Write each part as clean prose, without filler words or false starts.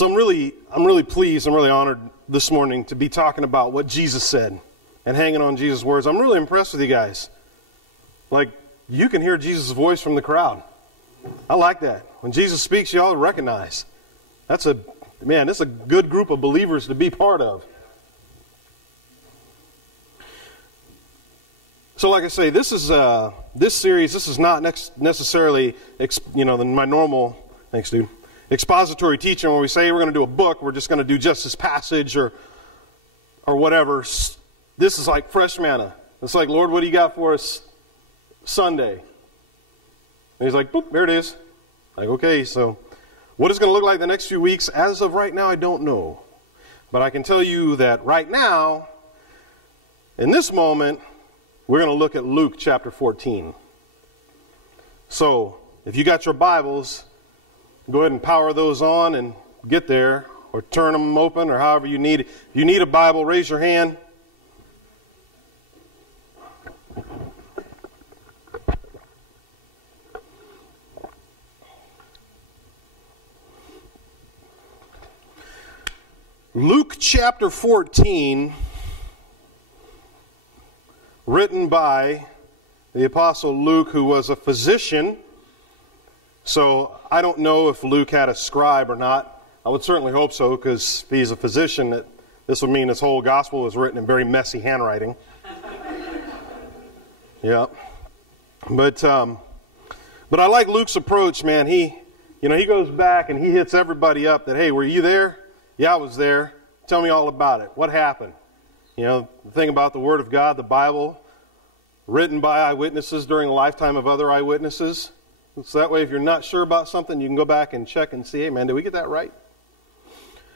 So I'm really pleased, I'm really honored this morning to be talking about what Jesus said and hanging on Jesus' words. I'm really impressed with you guys. Like, you can hear Jesus' voice from the crowd. I like that. When Jesus speaks, you all recognize. That's a good group of believers to be part of. So like I say, this series, this is not necessarily, my normal, thanks dude, expository teaching where we say we're going to do a book, we're just going to do just this passage or whatever. This is like fresh manna. It's like, Lord, what do you got for us Sunday? And he's like, boop, there it is. Like, okay, so what it's going to look like the next few weeks, as of right now, I don't know. But I can tell you that right now, in this moment, we're going to look at Luke chapter 14. So, if you got your Bibles, go ahead and power those on and get there, or turn them open, or however you need it. If you need a Bible, raise your hand. Luke chapter 14, written by the Apostle Luke, who was a physician. So I don't know if Luke had a scribe or not. I would certainly hope so, because if he's a physician, this would mean his whole gospel was written in very messy handwriting. Yeah. But I like Luke's approach, man. He goes back and he hits everybody up that, hey, were you there? Yeah, I was there. Tell me all about it. What happened? The thing about the Word of God, the Bible, written by eyewitnesses during the lifetime of other eyewitnesses. So that way, if you're not sure about something, you can go back and check and see, hey, man, did we get that right?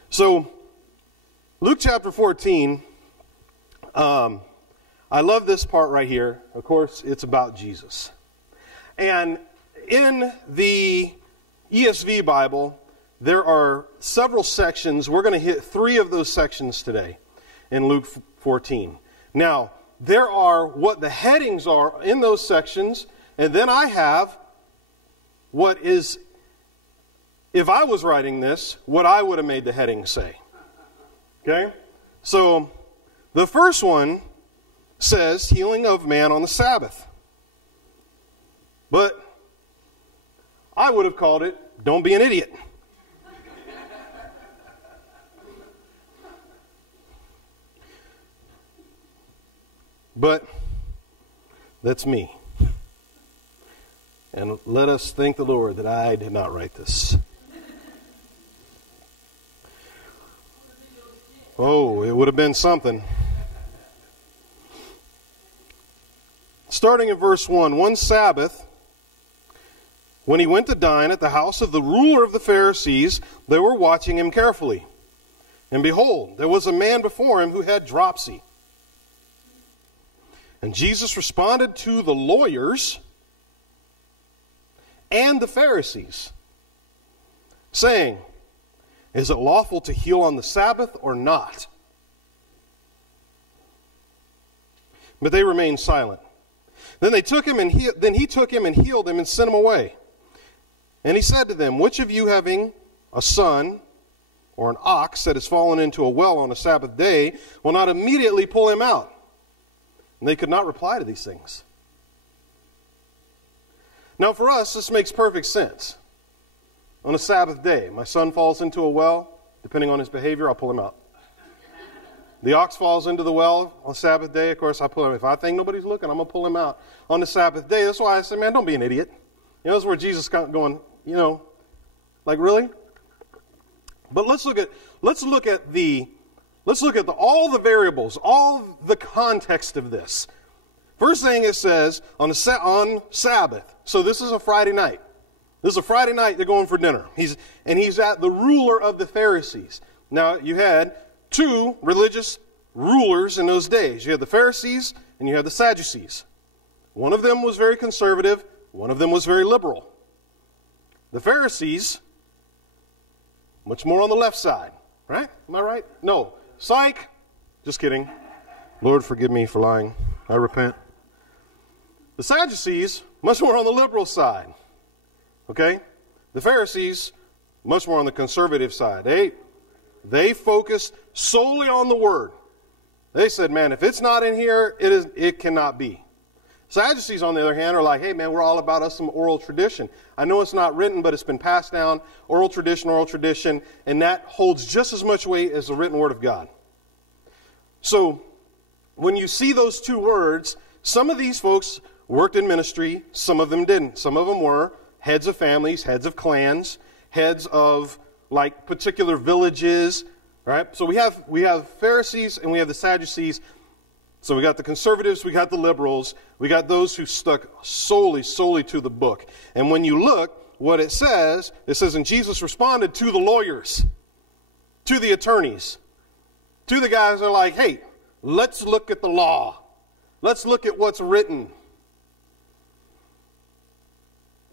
So, Luke chapter 14, I love this part right here. Of course, it's about Jesus. And in the ESV Bible, there are several sections. We're going to hit 3 of those sections today in Luke 14. Now, there are what the headings are in those sections, and then I have what is, if I was writing this, what I would have made the heading say. Okay? So, the first one says, healing of man on the Sabbath. But I would have called it, don't be an idiot. But that's me. And let us thank the Lord that I did not write this. Oh, it would have been something. Starting in verse 1, one Sabbath, when he went to dine at the house of the ruler of the Pharisees, they were watching him carefully. And behold, there was a man before him who had dropsy. And Jesus responded to the lawyers and the Pharisees, saying, is it lawful to heal on the Sabbath or not? But they remained silent. Then he took him and healed him and sent him away. And he said to them, which of you having a son or an ox that has fallen into a well on a Sabbath day will not immediately pull him out? And they could not reply to these things. Now for us, this makes perfect sense. On a Sabbath day, my son falls into a well. Depending on his behavior, I'll pull him out. The ox falls into the well on Sabbath day. Of course, I pull him. If I think nobody's looking, I'm going to pull him out on the Sabbath day. That's why I say, man, don't be an idiot. That's where Jesus is going, like really? But let's look at all the variables, all the context of this. First thing it says, on Sabbath. So this is a Friday night. This is a Friday night, they're going for dinner. He's at the ruler of the Pharisees. Now, you had 2 religious rulers in those days. You had the Pharisees and you had the Sadducees. One of them was very conservative. One of them was very liberal. The Pharisees, much more on the left side. Right? Am I right? No. Psych. Just kidding. Lord, forgive me for lying. I repent. The Sadducees, much more on the liberal side. Okay? The Pharisees, much more on the conservative side. They focused solely on the Word. They said, man, if it's not in here, it cannot be. Sadducees, on the other hand, are like, hey, man, we're all about us some oral tradition. I know it's not written, but it's been passed down, oral tradition, and that holds just as much weight as the written Word of God. So when you see those two words, some of these folks worked in ministry, some of them didn't. Some of them were heads of families, heads of clans, heads of like particular villages, right? So we have Pharisees and we have the Sadducees. So we got the conservatives, we got the liberals, we got those who stuck solely to the book. And when you look, what it says, and Jesus responded to the lawyers, to the attorneys, to the guys that are like, hey, let's look at the law. Let's look at what's written.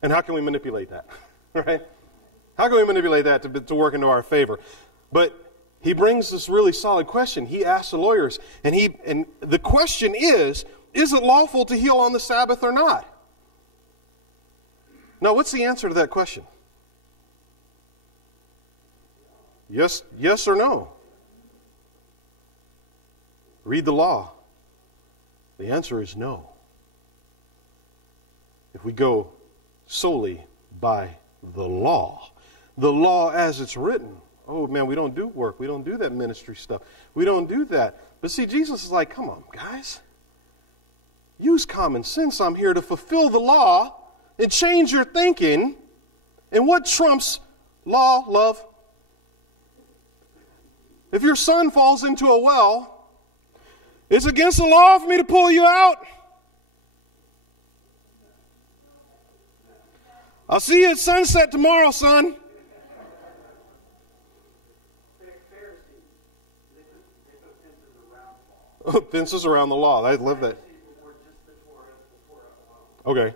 And how can we manipulate that? Right? How can we manipulate that to work into our favor? But he brings this really solid question. He asks the lawyers, and the question is it lawful to heal on the Sabbath or not? Now, what's the answer to that question? Yes or no? Read the law. The answer is no. If we go solely by the law as it's written, oh, man, we don't do work. We don't do that ministry stuff. We don't do that. But see, Jesus is like, come on, guys. Use common sense. I'm here to fulfill the law and change your thinking. And what trumps law, love? If your son falls into a well, it's against the law for me to pull you out. I'll see you at sunset tomorrow, son. Fences around the law. I love that. Okay.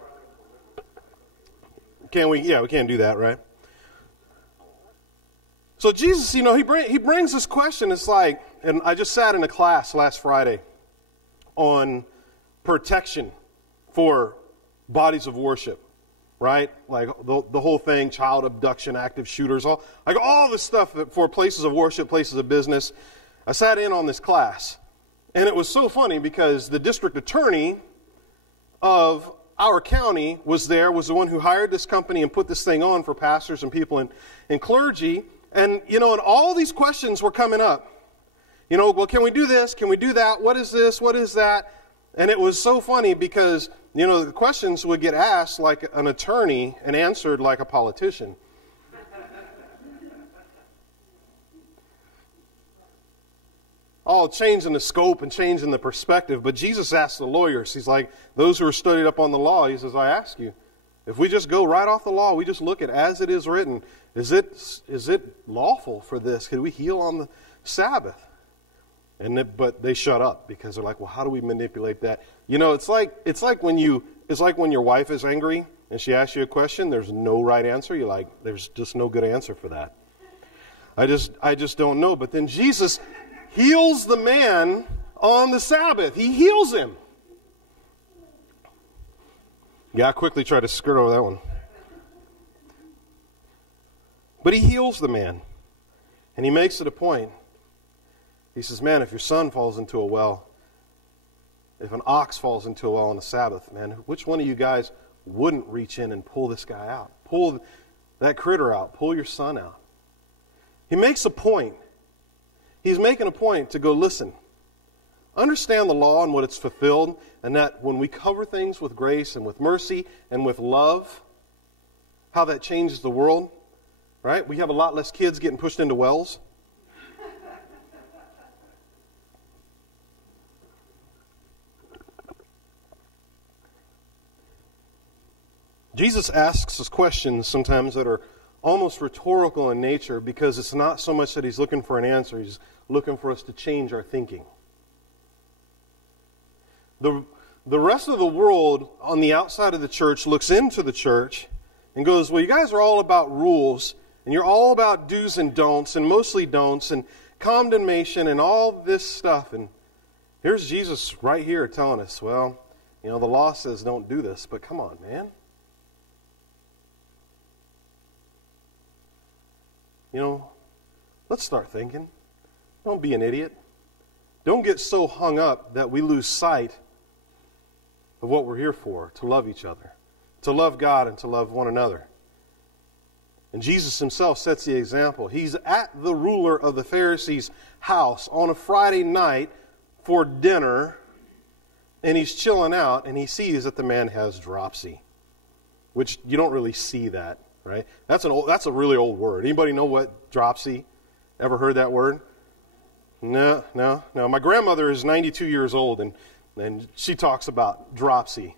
We can't do that, right? So Jesus, he brings this question. It's like, and I just sat in a class last Friday on protection for bodies of worship, right? Like the whole thing, child abduction, active shooters, all this stuff for places of worship, places of business. I sat in on this class. And it was so funny because the district attorney of our county was the one who hired this company and put this thing on for pastors and people and clergy. And, and all these questions were coming up. Well, can we do this? Can we do that? What is this? What is that? And it was so funny because, the questions would get asked like an attorney and answered like a politician. All changing the scope and changing the perspective. But Jesus asked the lawyers, he's like, those who are studied up on the law, he says, I ask you, if we just go right off the law, we just look at as it is written, is it lawful for this? Could we heal on the Sabbath? But they shut up because they're like, well, how do we manipulate that? It's like when your wife is angry and she asks you a question, there's no right answer. You're like, there's just no good answer for that. I just don't know. But then Jesus heals the man on the Sabbath. He heals him. Yeah, I quickly try to skirt over that one. But he heals the man. And he makes it a point. He says, man, if your son falls into a well, if an ox falls into a well on the Sabbath, man, which one of you guys wouldn't reach in and pull this guy out? Pull that critter out. Pull your son out. He makes a point. He's making a point to go, listen, understand the law and what it's fulfilled, and that when we cover things with grace and with mercy and with love, how that changes the world, right? We have a lot less kids getting pushed into wells. Jesus asks us questions sometimes that are almost rhetorical in nature because it's not so much that he's looking for an answer, he's looking for us to change our thinking. The rest of the world on the outside of the church looks into the church and goes, well, you guys are all about rules, and you're all about do's and don'ts, and mostly don'ts, and condemnation, and all this stuff. And here's Jesus right here telling us, well, the law says don't do this, but come on, man. let's start thinking. Don't be an idiot. Don't get so hung up that we lose sight of what we're here for, to love each other, to love God and to love one another. And Jesus himself sets the example. He's at the ruler of the Pharisees' house on a Friday night for dinner, and he's chilling out, and he sees that the man has dropsy, which you don't really see that, right? That's a really old word. Anybody know what dropsy? Ever heard that word? No. My grandmother is 92 years old, and she talks about dropsy.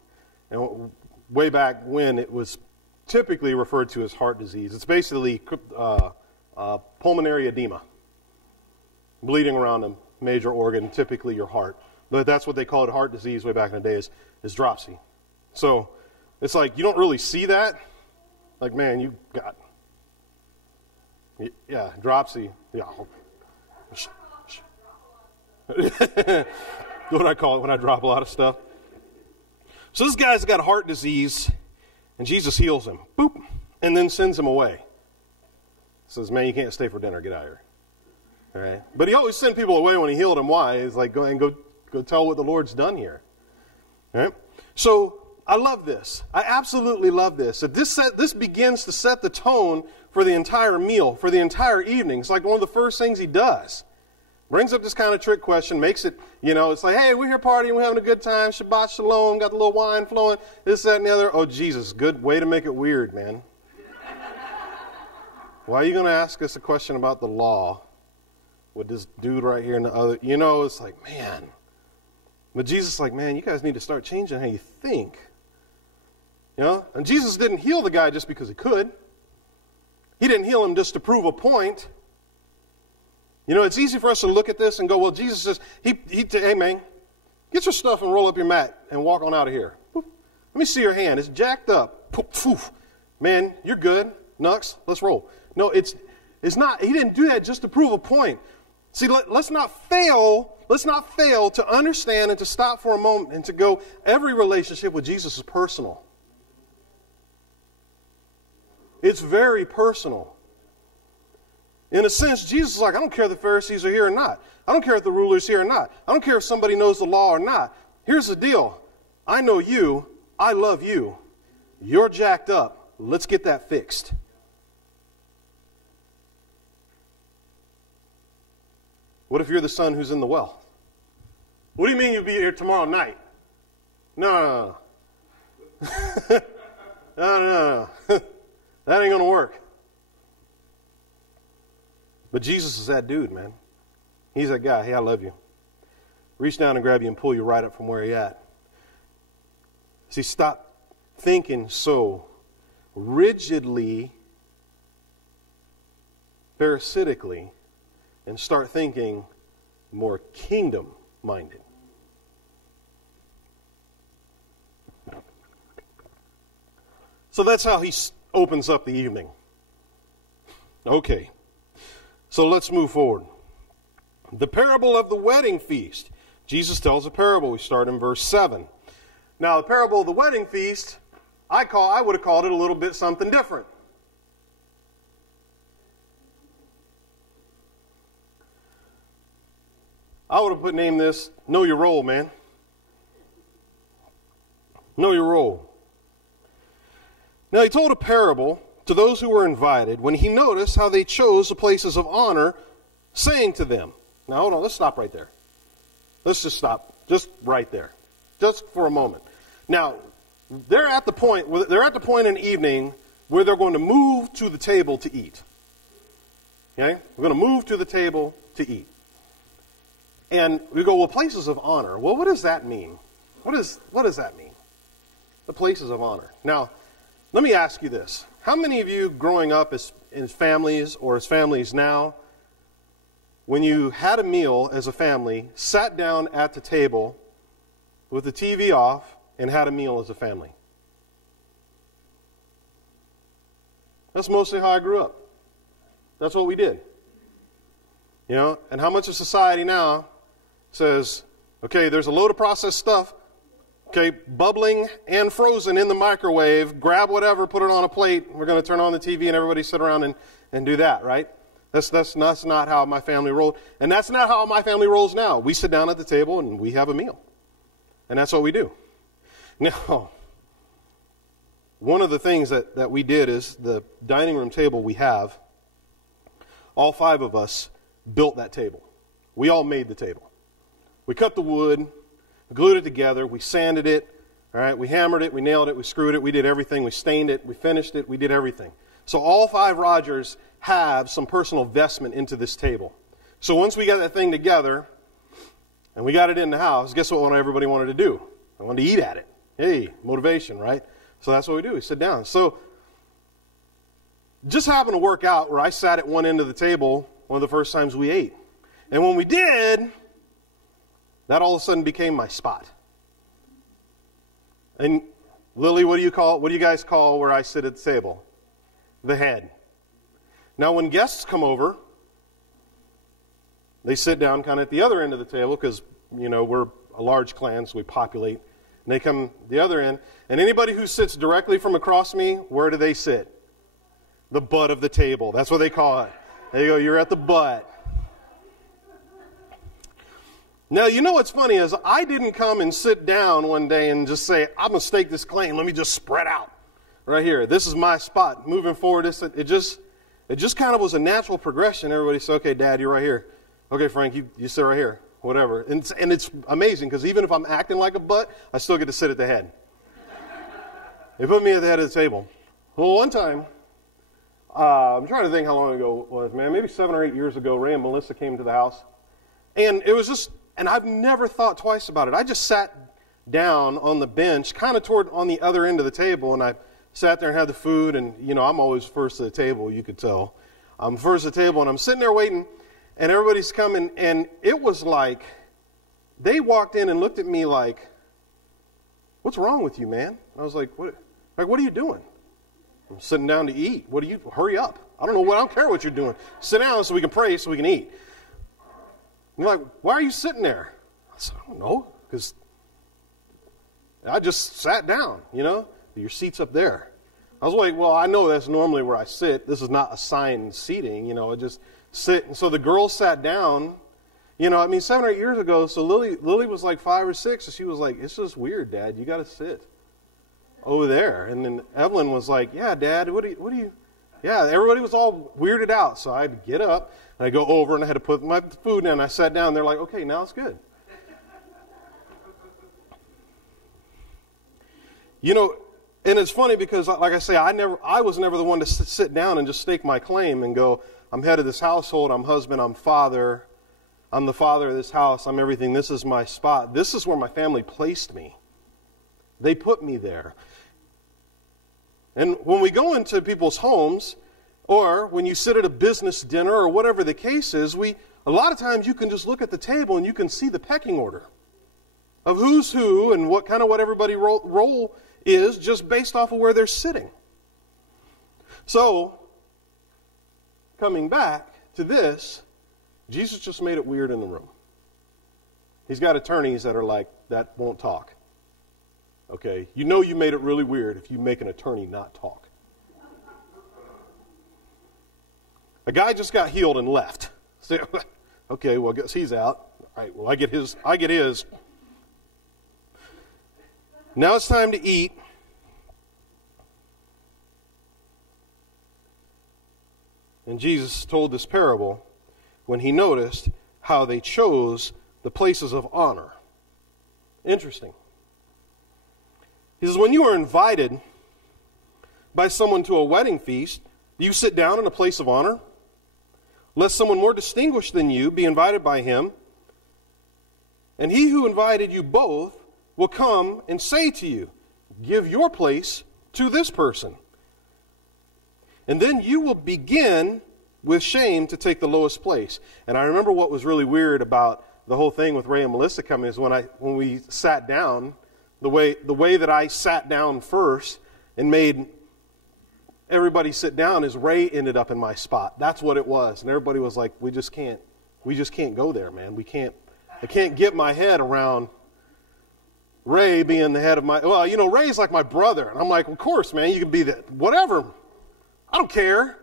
And way back when, it was typically referred to as heart disease. It's basically pulmonary edema, bleeding around a major organ, typically your heart. But that's what they called heart disease way back in the day, is dropsy. So it's like you don't really see that. Like, man, you got, dropsy. Yeah. What I call it when I drop a lot of stuff. So this guy's got heart disease, and Jesus heals him. Boop. And then sends him away. Says, man, you can't stay for dinner. Get out of here. All right. But he always sent people away when he healed them. Why? He's like, go tell what the Lord's done here. All right. So I love this. I absolutely love this. That this begins to set the tone for the entire meal, for the entire evening. It's like one of the first things he does. Brings up this kind of trick question, makes it, it's like, hey, we're here partying, we're having a good time, Shabbat Shalom, got the little wine flowing, this, that, and the other. Oh, Jesus, good way to make it weird, man. Why are you going to ask us a question about the law with this dude right here and the other? It's like, man. But Jesus is like, man, you guys need to start changing how you think. And Jesus didn't heal the guy just because he could. He didn't heal him just to prove a point. It's easy for us to look at this and go, well, Jesus says, hey, man, get your stuff and roll up your mat and walk on out of here. Let me see your hand. It's jacked up. Poof, poof. Man, you're good. Nux, let's roll. No, it's not. He didn't do that just to prove a point. See, let's not fail to understand and to stop for a moment and to go, every relationship with Jesus is personal. It's very personal. In a sense, Jesus is like, I don't care if the Pharisees are here or not. I don't care if the ruler's here or not. I don't care if somebody knows the law or not. Here's the deal. I know you. I love you. You're jacked up. Let's get that fixed. What if you're the son who's in the well? What do you mean you'll be here tomorrow night? No. No. That ain't going to work. But Jesus is that dude, man. He's that guy. Hey, I love you. Reach down and grab you and pull you right up from where you're at. See, stop thinking so rigidly, parasitically, and start thinking more kingdom-minded. So that's how he opens up the evening. Okay. So let's move forward. The parable of the wedding feast. Jesus tells a parable. We start in verse 7. Now, the parable of the wedding feast, I would have called it a little bit something different. I would have named this, Know Your Role, man. Know your role. Now, he told a parable to those who were invited when he noticed how they chose the places of honor, saying to them. Now, hold on, let's stop right there. Let's just stop, just right there, just for a moment. Now, they're at the point in the evening where they're going to move to the table to eat. Okay? We're going to move to the table to eat. And we go, well, places of honor. Well, what does that mean? What does that mean? The places of honor. Now, let me ask you this. How many of you growing up as families or as families now, when you had a meal as a family, sat down at the table with the TV off and had a meal as a family? That's mostly how I grew up. That's what we did. You know, and how much of society now says, okay, there's a load of processed stuff, okay, bubbling and frozen in the microwave, grab whatever, put it on a plate, we're going to turn on the TV and everybody sit around and do that, right? That's not how my family rolled. And that's not how my family rolls now. We sit down at the table and we have a meal. And that's what we do. Now, one of the things that we did is the dining room table we have, all 5 of us built that table. We all made the table. We cut the wood, glued it together, we sanded it, all right, we hammered it, we nailed it, we screwed it, we did everything, we stained it, we finished it, we did everything. So all 5 Rogers have some personal investment into this table. So once we got that thing together and we got it in the house, guess what everybody wanted to do? They wanted to eat at it. Hey, motivation, right? So that's what we do. We sit down. So just happened to work out where I sat at one end of the table one of the first times we ate. And when we did, that all of a sudden became my spot. And Lily, what do you guys call where I sit at the table? The head. Now when guests come over, they sit down kind of at the other end of the table because, we're a large clan, so we populate. And they come the other end. And anybody who sits directly from across me, where do they sit? The butt of the table. That's what they call it. There you go, you're at the butt. Now, you know what's funny is I didn't come and sit down one day and just say, I'm going to stake this claim. Let me just spread out right here. This is my spot. Moving forward, it just kind of was a natural progression. Everybody said, okay, Dad, you're right here. Okay, Frank, you sit right here. Whatever. And it's amazing because even if I'm acting like a butt, I still get to sit at the head. They put me at the head of the table. Well, one time, I'm trying to think how long ago it was, man. Maybe 7 or 8 years ago, Ray and Melissa came to the house. And it was just, and I've never thought twice about it. I just sat down on the bench, kind of on the other end of the table, and I sat there and had the food, and, I'm always first at the table, you could tell. I'm first at the table, and I'm sitting there waiting, and everybody's coming, and it was like, they walked in and looked at me like, what's wrong with you, man? I was like, what are you doing? I'm sitting down to eat. Hurry up. I don't care what you're doing. Sit down so we can pray so we can eat. And they're like, why are you sitting there? I said, I don't know, because I just sat down, Your seat's up there. I was like, well, I know that's normally where I sit. This is not assigned seating, I just sit. And so the girls sat down, 7 or 8 years ago, so Lily was like 5 or 6, and she was like, it's just weird, Dad, you got to sit over there. And then Evelyn was like, yeah, Dad, what do you, yeah, everybody was all weirded out. So I'd get up, and I'd go over, and I had to put my food down, and I sat down, and they're like, okay, now it's good. And it's funny because, like I say, I was never the one to sit down and just stake my claim and go, I'm head of this household, I'm husband, I'm father, I'm the father of this house, I'm everything, this is my spot. This is where my family placed me. They put me there. And when we go into people's homes, or when you sit at a business dinner, or whatever the case is, a lot of times you can just look at the table and you can see the pecking order of who's who and what everybody role is just based off of where they're sitting. So, coming back to this, Jesus just made it weird in the room. He's got attorneys that are like, that won't talk. Okay, you made it really weird if you make an attorney not talk. A guy just got healed and left. So, okay, well, I guess he's out. All right, well, I get his. Now it's time to eat. And Jesus told this parable when he noticed how they chose the places of honor. Interesting. He says, when you are invited by someone to a wedding feast, do you sit down in a place of honor? Lest someone more distinguished than you be invited by him, and he who invited you both will come and say to you, give your place to this person. And then you will begin with shame to take the lowest place. And I remember what was really weird about the whole thing with Ray and Melissa coming is when we sat down, the way that I sat down first and made everybody sit down is Ray ended up in my spot. That's what it was. And everybody was like, we just can't go there, man. I can't get my head around Ray being the head of Ray's like my brother. And I'm like, of course, man, you can be that, whatever. I don't care.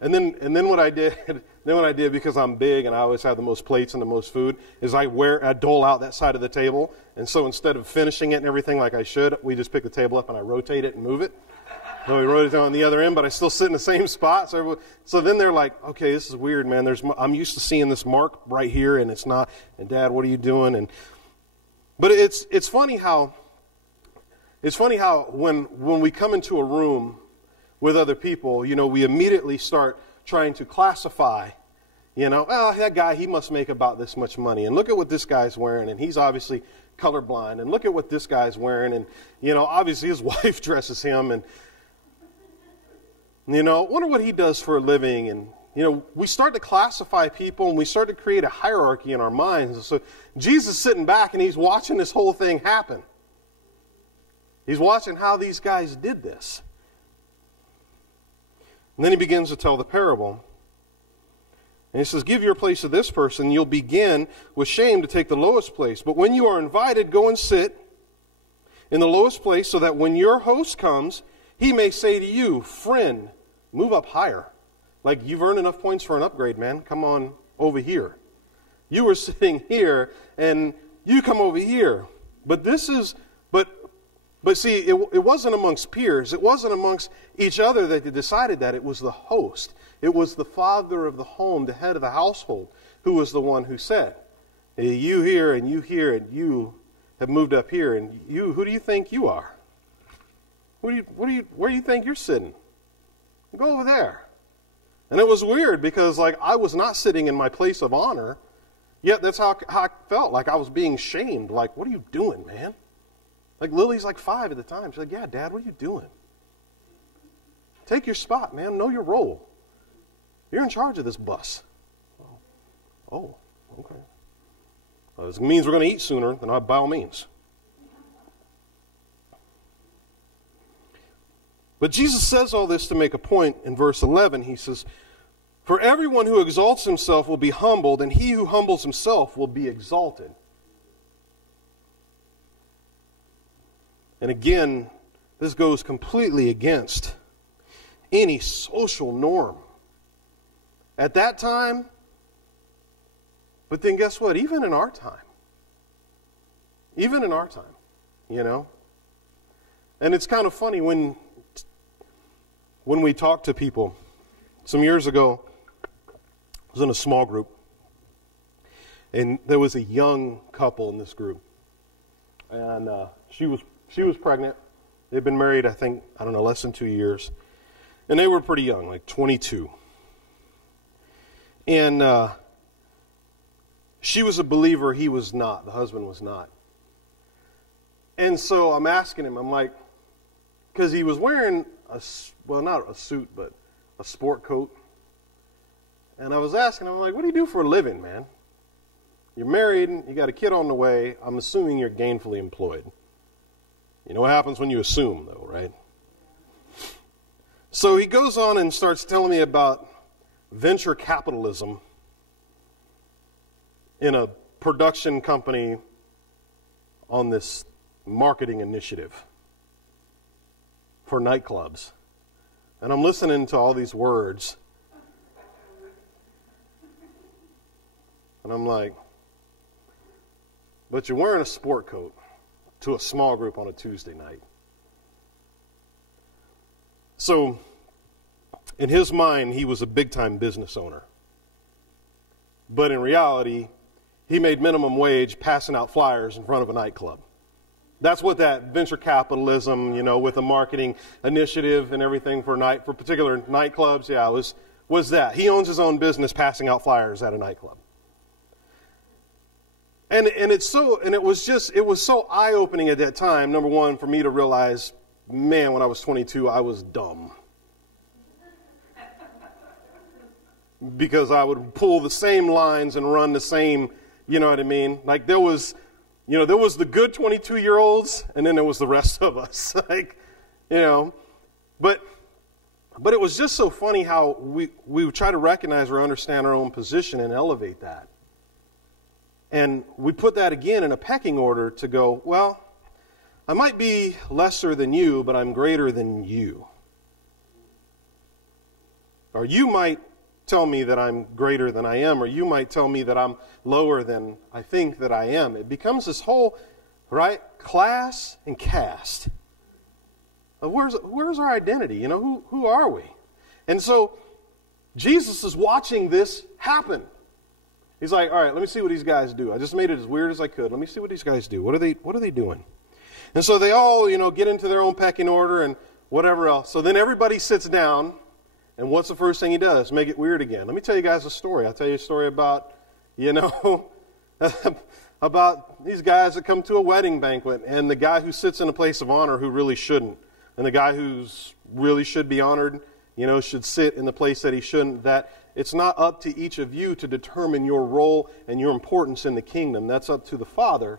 And then what I did, because I'm big and I always have the most plates and the most food, is I dole out that side of the table. And so instead of finishing it and everything like I should, we just pick the table up and I rotate it and move it. So we rotate it on the other end, but I still sit in the same spot. So then they're like, okay, this is weird, man. I'm used to seeing this mark right here, and it's not. And Dad, what are you doing? But it's funny how when we come into a room with other people, we immediately start trying to classify, oh, that guy, he must make about this much money. And look at what this guy's wearing, and he's obviously colorblind. And look at what this guy's wearing, and, obviously his wife dresses him, and, wonder what he does for a living. And, we start to classify people, and we start to create a hierarchy in our minds. And so Jesus is sitting back, and he's watching this whole thing happen. He's watching how these guys did this. And then he begins to tell the parable. And he says, give your place to this person. You'll begin with shame to take the lowest place. But when you are invited, go and sit in the lowest place so that when your host comes, he may say to you, friend, move up higher. Like, you've earned enough points for an upgrade, man. Come on over here. You were sitting here, and you come over here. But see, it wasn't amongst peers. It wasn't amongst each other that they decided that. It was the host. It was the father of the home, the head of the household, who was the one who said, hey, you here, and you have moved up here, and who do you think you are? Where do you think you're sitting? Go over there. And it was weird because, I was not sitting in my place of honor, yet that's how I felt. Like I was being shamed. Like, what are you doing, man? Lily's 5 at the time. She's like, yeah, Dad, what are you doing? Take your spot, man. Know your role. You're in charge of this bus. Oh, okay. Well, this means we're going to eat sooner, then by all means. But Jesus says all this to make a point. In verse 11, he says, for everyone who exalts himself will be humbled, and he who humbles himself will be exalted. And again, this goes completely against any social norm at that time. But then guess what? Even in our time. And it's kind of funny when we talk to people. Some years ago, I was in a small group, and there was a young couple in this group. And she was pregnant. They'd been married, less than 2 years. And they were pretty young, 22. And she was a believer, he was not. The husband was not. And so I'm asking him, I'm like, because he was wearing not a suit, but a sport coat. And I was asking him, like, what do you do for a living, man? You're married, you got a kid on the way. I'm assuming you're gainfully employed. You know what happens when you assume, though, right? So he goes on and starts telling me about venture capitalism in a production company on this marketing initiative for nightclubs. And I'm listening to all these words. And I'm like, but you're wearing a sport coat to a small group on a Tuesday night. So, in his mind, he was a big-time business owner. But in reality, he made minimum wage passing out flyers in front of a nightclub. That's what that venture capitalism, with a marketing initiative and everything for particular nightclubs, was that. He owns his own business passing out flyers at a nightclub. And it was so eye-opening at that time, number one, for me to realize, man, when I was 22, I was dumb. Because I would pull the same lines and run the same, you know what I mean? Like there was the good 22-year-olds, and then there was the rest of us. But it was just so funny how we try to recognize or understand our own position and elevate that. And we put that again in a pecking order to go, well, I might be lesser than you, but I'm greater than you. Or you might tell me that I'm greater than I am, or you might tell me that I'm lower than I think that I am. It becomes this whole, right, class and caste. Where's our identity? You know, who are we? And so Jesus is watching this happen. He's like, all right, let me see what these guys do. I just made it as weird as I could. Let me see what these guys do. What are they doing? And so they all, get into their own pecking order and whatever else. So then everybody sits down, and what's the first thing he does? Make it weird again. Let me tell you guys a story. I'll tell you a story about, about these guys that come to a wedding banquet, and the guy who sits in a place of honor who really shouldn't, and the guy who's really should be honored, should sit in the place that he shouldn't. That it's not up to each of you to determine your role and your importance in the kingdom. That's up to the father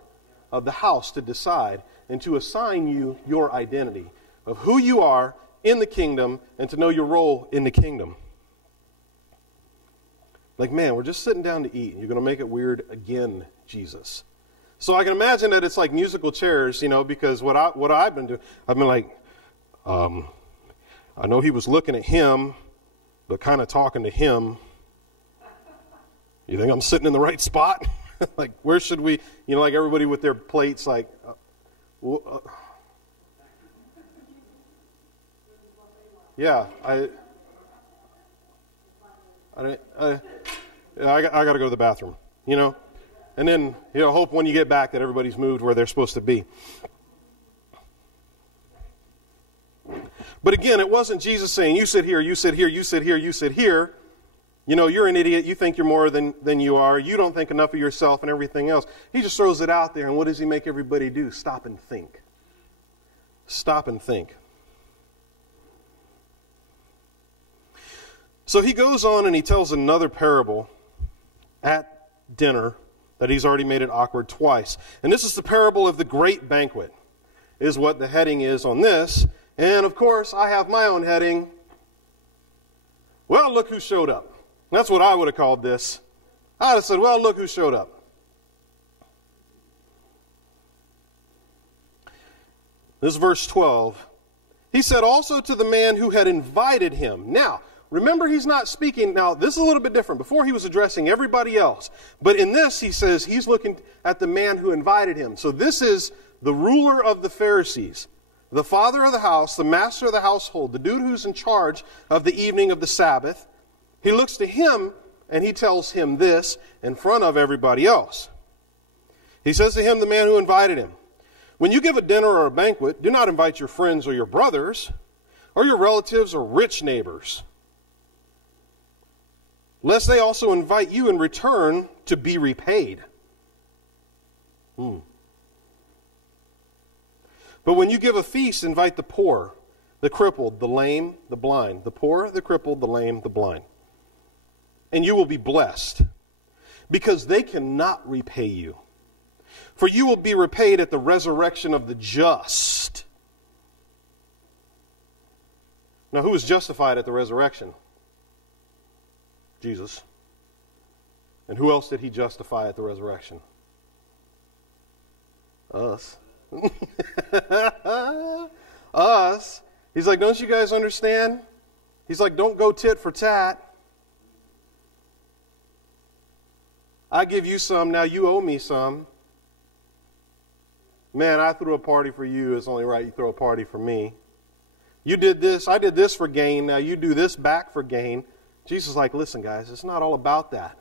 of the house to decide and to assign you your identity of who you are in the kingdom and to know your role in the kingdom. Like, man, we're just sitting down to eat, and you're going to make it weird again, Jesus. So I can imagine that it's like musical chairs, because what I've been doing, I've been like, I know he was looking at him, but kind of talking to him. You think I'm sitting in the right spot? Like, where should we, like everybody with their plates, like, yeah, I got to go to the bathroom, and then, hope when you get back that everybody's moved where they're supposed to be. But again, it wasn't Jesus saying, you sit here, you sit here, you sit here, you sit here. You're an idiot. You think you're more than you are. You don't think enough of yourself and everything else. He just throws it out there, and what does he make everybody do? Stop and think. Stop and think. So he goes on and he tells another parable at dinner that he's already made it awkward twice. And this is the parable of the great banquet, is what the heading is on this. And, of course, I have my own heading. Well, look who showed up. That's what I would have called this. I would have said, well, look who showed up. This is verse 12. He said also to the man who had invited him. Now, remember, he's not speaking. Now, this is a little bit different. Before, he was addressing everybody else. But in this, he says he's looking at the man who invited him. So this is the ruler of the Pharisees, the father of the house, the master of the household, the dude who's in charge of the evening of the Sabbath. He looks to him and he tells him this in front of everybody else. He says to him, the man who invited him, when you give a dinner or a banquet, do not invite your friends or your brothers or your relatives or rich neighbors, lest they also invite you in return to be repaid. But when you give a feast, invite the poor, the crippled, the lame, the blind. The poor, the crippled, the lame, the blind. And you will be blessed, because they cannot repay you. For you will be repaid at the resurrection of the just. Now, who was justified at the resurrection? Jesus. And who else did he justify at the resurrection? Us. Us. He's like, don't you guys understand? He's like, don't go tit for tat. I give you some, now you owe me some. Man, I threw a party for you. It's only right you throw a party for me. You did this, I did this for gain. Now you do this back for gain. Jesus is like, listen, guys, it's not all about that.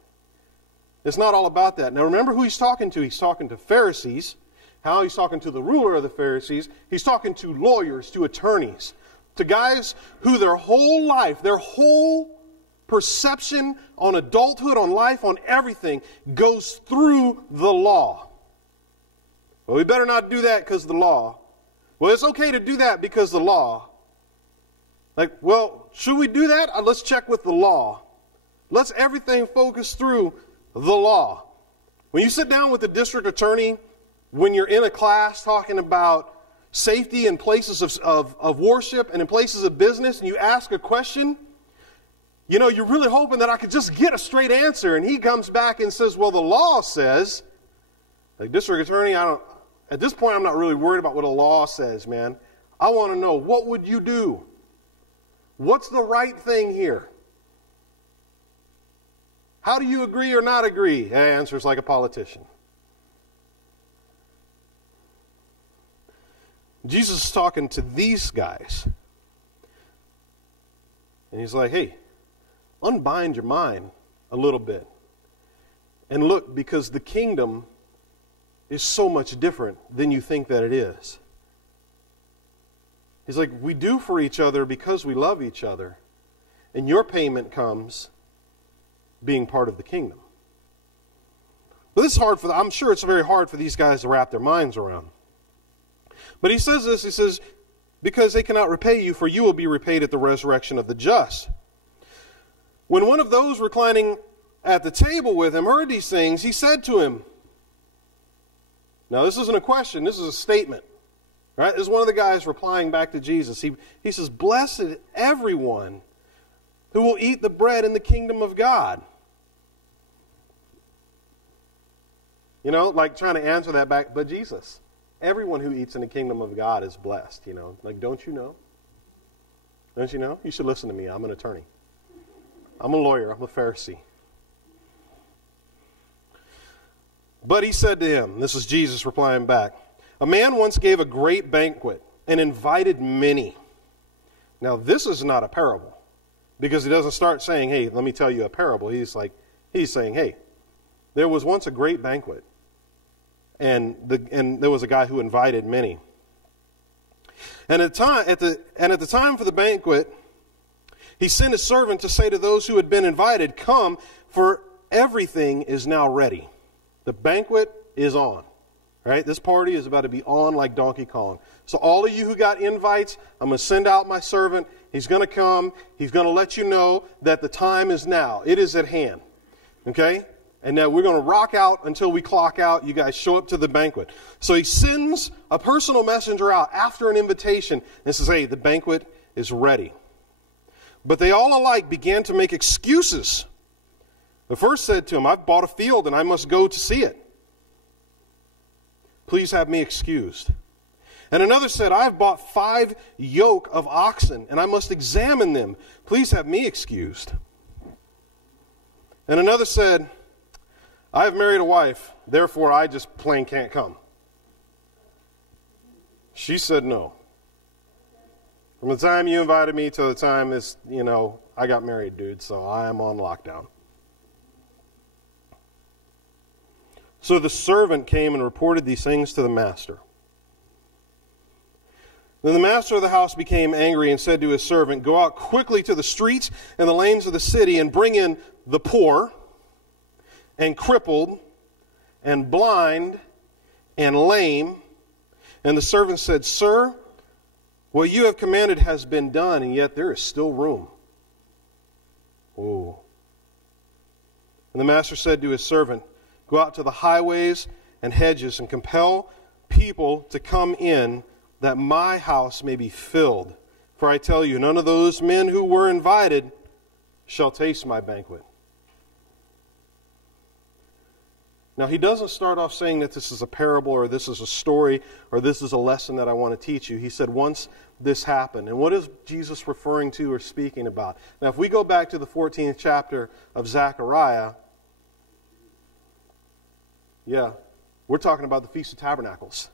It's not all about that. Now remember who he's talking to. He's talking to Pharisees. How he's talking to the ruler of the Pharisees. He's talking to lawyers, to attorneys, to guys who their whole life, their whole perception on adulthood, on life, on everything goes through the law. Well, we better not do that because of the law. Well, it's okay to do that because of the law. Like, well, should we do that? Let's check with the law. Let's everything focus through the law. When you sit down with the district attorney, when you're in a class talking about safety in places of worship and in places of business, and you ask a question, you're really hoping that I could just get a straight answer. And he comes back and says, well, the law says, like, district attorney, at this point, I'm not really worried about what a law says, man. I want to know, what would you do? What's the right thing here? How do you agree or not agree? He answers like a politician. Jesus is talking to these guys. And he's like, hey, unbind your mind a little bit. And look, because the kingdom is so much different than you think that it is. He's like, we do for each other because we love each other. And your payment comes being part of the kingdom. But this is hard for I'm sure it's very hard for these guys to wrap their minds around. But he says this, he says, because they cannot repay you, for you will be repaid at the resurrection of the just. When one of those reclining at the table with him heard these things, he said to him, now this isn't a question, this is a statement. Right? This is one of the guys replying back to Jesus. He says, blessed everyone who will eat the bread in the kingdom of God. You know, like trying to answer that back, but Jesus, everyone who eats in the kingdom of God is blessed, you know. Like, don't you know? Don't you know? You should listen to me. I'm an attorney. I'm a lawyer. I'm a Pharisee. But he said to him, this is Jesus replying back, a man once gave a great banquet and invited many. Now, this is not a parable, because he doesn't start saying, hey, let me tell you a parable. He's saying, hey, there was once a great banquet, and there was a guy who invited many. And at the time for the banquet, he sent his servant to say to those who had been invited, come, for everything is now ready. The banquet is on. Right? This party is about to be on like Donkey Kong. So all of you who got invites, I'm going to send out my servant. He's going to come. He's going to let you know that the time is now. It is at hand. Okay? And now we're going to rock out until we clock out. You guys show up to the banquet. So he sends a personal messenger out after an invitation and says, hey, the banquet is ready. But they all alike began to make excuses. The first said to him, I've bought a field and I must go to see it. Please have me excused. And another said, I've bought 5 yoke of oxen, and I must examine them. Please have me excused. And another said, I have married a wife, therefore I just plain can't come. She said no. From the time you invited me to the time I got married, dude, so I am on lockdown. So the servant came and reported these things to the master. Then the master of the house became angry and said to his servant, go out quickly to the streets and the lanes of the city and bring in the poor and crippled and blind and lame. And the servant said, sir, what you have commanded has been done, and yet there is still room. Oh. And the master said to his servant, go out to the highways and hedges and compel people to come in, that my house may be filled. For I tell you, none of those men who were invited shall taste my banquet. Now, he doesn't start off saying that this is a parable or this is a story or this is a lesson that I want to teach you. He said once this happened. And what is Jesus referring to or speaking about? Now, if we go back to the 14th chapter of Zechariah, we're talking about the Feast of Tabernacles.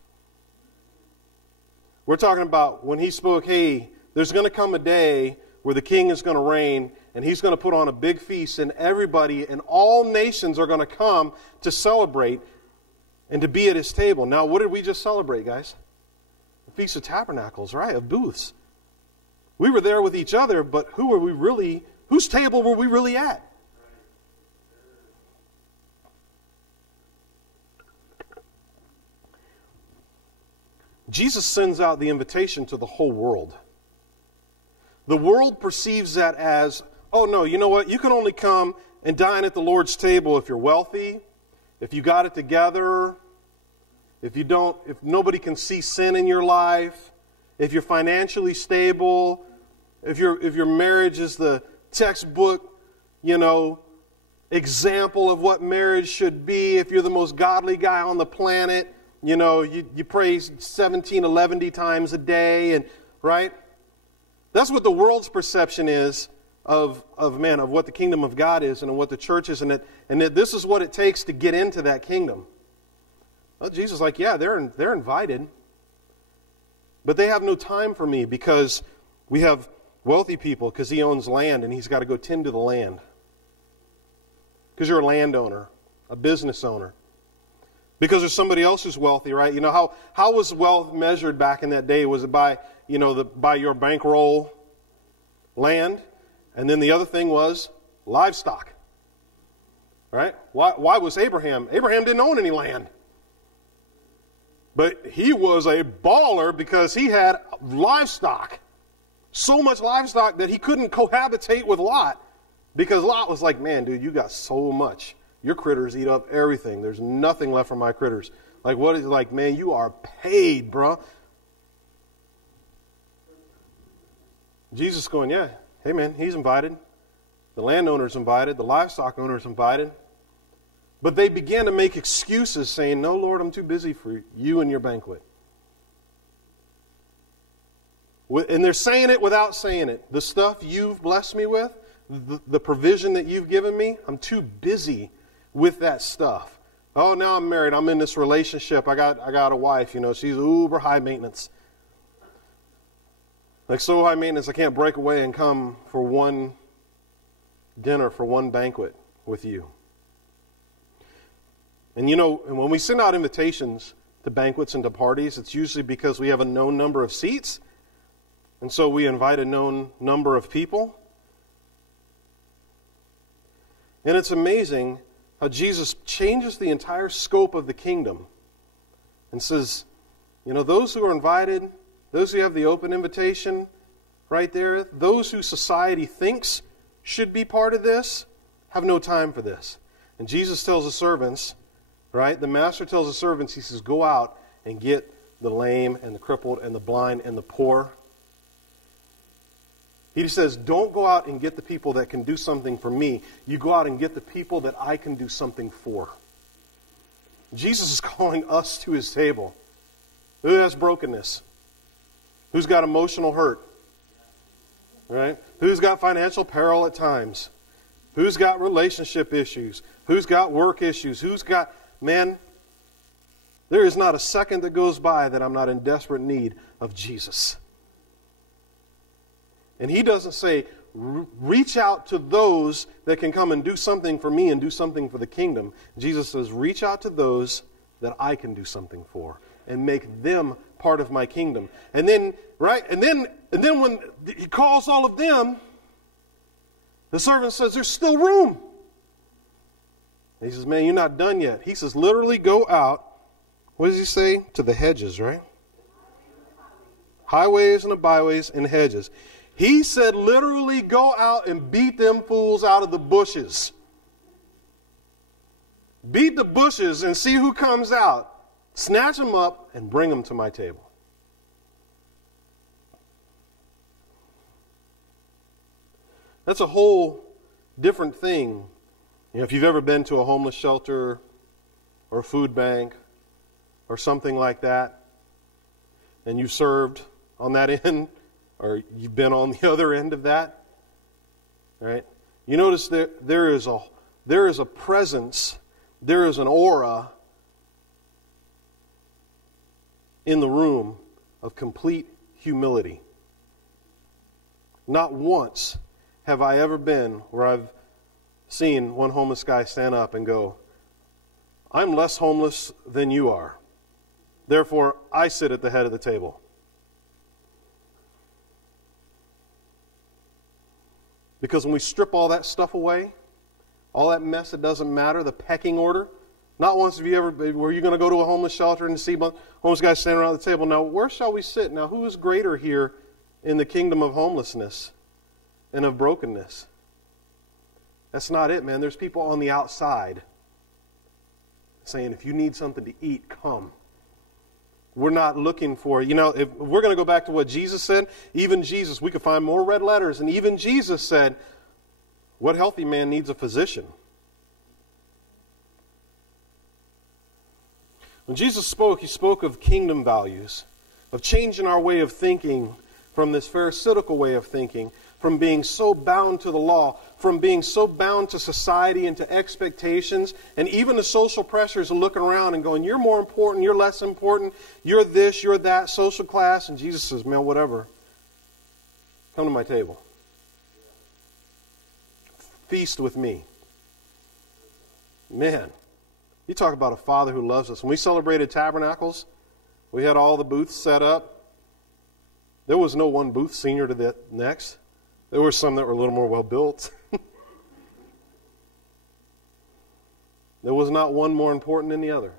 We're talking about when he spoke, hey, there's going to come a day where the king is going to reign and he's going to put on a big feast and everybody and all nations are going to come to celebrate and to be at his table. Now, what did we just celebrate, guys? The Feast of Tabernacles, right? Of booths. We were there with each other, but whose table were we really at? Jesus sends out the invitation to the whole world. The world perceives that as, oh no, you know what? You can only come and dine at the Lord's table if you're wealthy, if you got it together, if nobody can see sin in your life, if you're financially stable, if your marriage is the textbook, example of what marriage should be, if you're the most godly guy on the planet, you pray 11 times a day, and right? That's what the world's perception is of what the kingdom of God is and what the church is, and that this is what it takes to get into that kingdom. Well, Jesus is like, yeah, they're invited. But they have no time for me because we have wealthy people because he owns land and he's got to go tend to the land. Because you're a landowner, a business owner. Because there's somebody else who's wealthy, right? You know, how was wealth measured back in that day? Was it by, by your bankroll land? And then the other thing was livestock. Right? Why was Abraham? Abraham didn't own any land. But he was a baller because he had livestock. So much livestock that he couldn't cohabitate with Lot. Because Lot was like, man, dude, you got so much. Your critters eat up everything. There's nothing left for my critters. Like, what is like, man, you are paid, bro. Jesus going, yeah, hey, man, he's invited. The landowner's invited. The livestock owner's invited. But they began to make excuses saying, no, Lord, I'm too busy for you and your banquet. And they're saying it without saying it. The stuff you've blessed me with, the provision that you've given me, I'm too busy with that stuff. Oh, now I'm married. I'm in this relationship. I got a wife, she's uber high maintenance. Like so high maintenance, I can't break away and come for one dinner, for one banquet with you. And and when we send out invitations to banquets and to parties, it's usually because we have a known number of seats. And so we invite a known number of people. And it's amazing how Jesus changes the entire scope of the kingdom and says, those who are invited, those who have the open invitation right there, those who society thinks should be part of this, have no time for this. And Jesus tells the servants, right? The master tells the servants, he says, go out and get the lame and the crippled and the blind and the poor. He says, don't go out and get the people that can do something for me. You go out and get the people that I can do something for. Jesus is calling us to his table. Who has brokenness? Who's got emotional hurt? Right? Who's got financial peril at times? Who's got relationship issues? Who's got work issues? Who's got... Man, there is not a second that goes by that I'm not in desperate need of Jesus. And he doesn't say, reach out to those that can come and do something for me and do something for the kingdom. Jesus says, reach out to those that I can do something for and make them part of my kingdom. And then, right? And then when he calls all of them, the servant says, there's still room. He says, man, you're not done yet. He says, literally go out. What does he say? To the hedges, right? Highways and the byways and hedges. He said, literally go out and beat them fools out of the bushes. Beat the bushes and see who comes out. Snatch them up and bring them to my table. That's a whole different thing. If you've ever been to a homeless shelter or a food bank or something like that, and you've served on that end, or you've been on the other end of that, right? You notice there is a presence, there is an aura in the room of complete humility. Not once have I ever been where I've seen one homeless guy stand up and go, I'm less homeless than you are. Therefore, I sit at the head of the table. Because when we strip all that stuff away, all that mess that doesn't matter, the pecking order, not once have you ever, were you going to go to a homeless shelter and see homeless guys standing around the table? Now, where shall we sit? Now, who is greater here in the kingdom of homelessness and of brokenness? That's not it, man. There's people on the outside saying, if you need something to eat, come. We're not looking for, if we're going to go back to what Jesus said, even Jesus, we could find more red letters, and even Jesus said, what healthy man needs a physician? When Jesus spoke, he spoke of kingdom values, of changing our way of thinking from this Pharisaical way of thinking, from being so bound to the law, from being so bound to society and to expectations, and even the social pressures of looking around and going, you're more important, you're less important, you're this, you're that, social class. And Jesus says, man, whatever. Come to my table. Feast with me. Man, you talk about a Father who loves us. When we celebrated Tabernacles, we had all the booths set up. There was no one booth senior to the next. There were some that were a little more well built. There was not one more important than the other.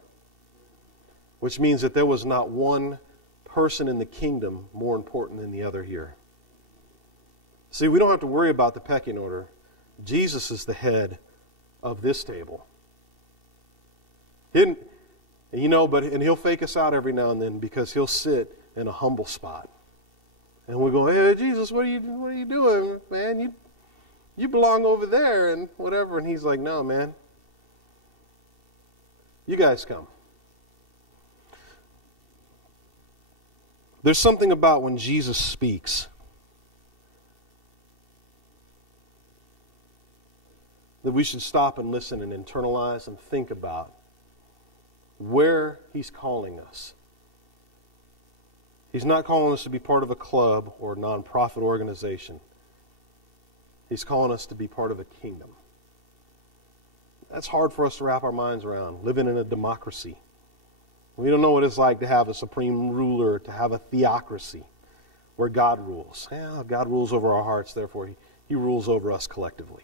Which means that there was not one person in the kingdom more important than the other here. See, we don't have to worry about the pecking order. Jesus is the head of this table. And he'll fake us out every now and then because he'll sit in a humble spot. And we go, hey, Jesus, what are you doing, man? You belong over there and whatever. And he's like, no, man. You guys come. There's something about when Jesus speaks that we should stop and listen and internalize and think about where he's calling us. He's not calling us to be part of a club or a nonprofit organization. He's calling us to be part of a kingdom. That's hard for us to wrap our minds around, living in a democracy. We don't know what it's like to have a supreme ruler, to have a theocracy where God rules. Yeah, God rules over our hearts, therefore he rules over us collectively.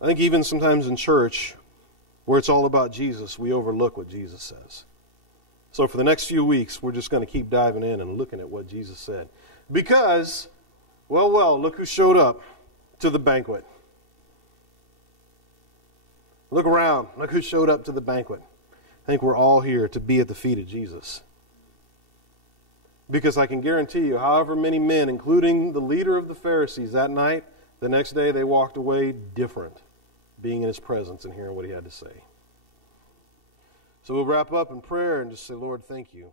I think even sometimes in church, where it's all about Jesus, we overlook what Jesus says. So for the next few weeks, we're just going to keep diving in and looking at what Jesus said. Because, well, look who showed up to the banquet. Look around. Look who showed up to the banquet. I think we're all here to be at the feet of Jesus. Because I can guarantee you, however many men, including the leader of the Pharisees that night, the next day they walked away different, being in his presence and hearing what he had to say. So we'll wrap up in prayer and just say, Lord, thank you.